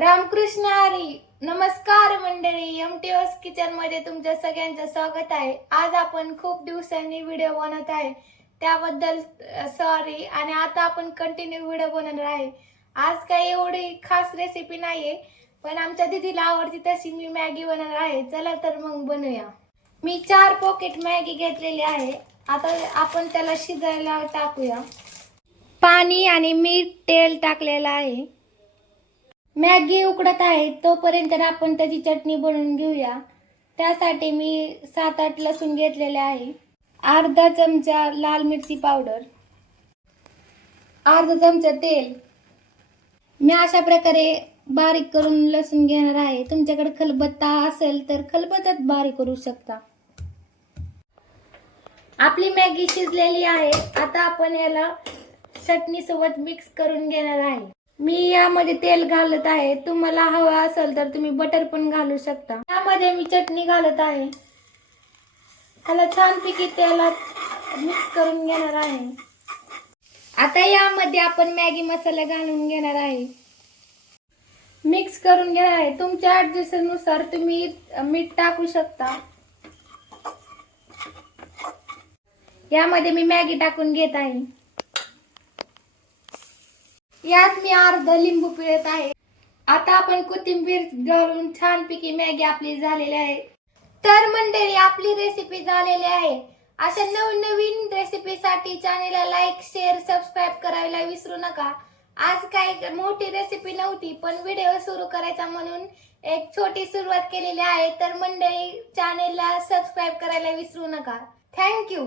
रामकृष्ण हरी. नमस्कार मंडळी, MTOS kitchen मध्ये तुमच्या सगळ्यांचं स्वागत आहे. आज आपण खूप दिवसांनी व्हिडिओ बनवत आहे, त्याबद्दल सॉरी. आणि आता आपण कंटिन्यू व्हिडिओ बनवणार आहे. आज काही एवढी खास रेसिपी नाहीये, पण आमच्या दीदीला आवडती तशी मी मॅगी बनवणार आहे. चला तर मग बनवूया. मी 4 पॉकेट मॅगी घेतलेली आहे. आता आपण त्याला शिजायला टाकूया. पाणी आणि मीठ तेल टाकलेलं आहे. मॅगी उकडत आहे तोपर्यंत आपण त्याची चटणी बनवून घेऊया. त्यासाठी मी 7-8 लसूण घेतलेले आहे. अर्धा चमचा लाल मिरची पावडर, अर्धा चमचा तेल. मी अशा प्रकारे बारीक करून लसूण घेणार आहे. तुमच्याकडे खलबत्ता असेल तर खलबत्त्यात बारीक करू शकता. आपली मॅगी शिजलेली आहे. आता आपण याला चटणी सोबत मिक्स करून घेणार आहे. मी यामध्ये तेल घालत आहे. तुम्हाला हवं असेल तर तुम्ही बटर पण घालू शकता. यामध्ये मी चटणी घालत आहे. त्याला छानपैकी तेलात मिक्स करून घेणार आहे. आता यामध्ये आपण मॅगी मसाला घालून घेणार आहे. मिक्स करून घेणार आहे. तुमच्या ऍडजस्टनुसार तुम्ही मीठ टाकू शकता. यामध्ये मी मॅगी टाकून घेत आहे. यात मी अर्धा लिंबू पिळत आहे. आता आपण कोथिंबीर घालून छानपैकी मॅगी आपली झालेली आहे. तर मंडळी, आपली रेसिपी झालेली आहे. अशा नवनवीन रेसिपीसाठी चॅनलला लाईक, शेअर, सबस्क्राईब करायला विसरू नका. आज काही मोठी रेसिपी नव्हती, पण व्हिडिओ सुरू करायचा म्हणून एक छोटी सुरुवात केलेली आहे. तर मंडळी, चॅनलला सबस्क्राईब करायला विसरू नका. थँक्यू.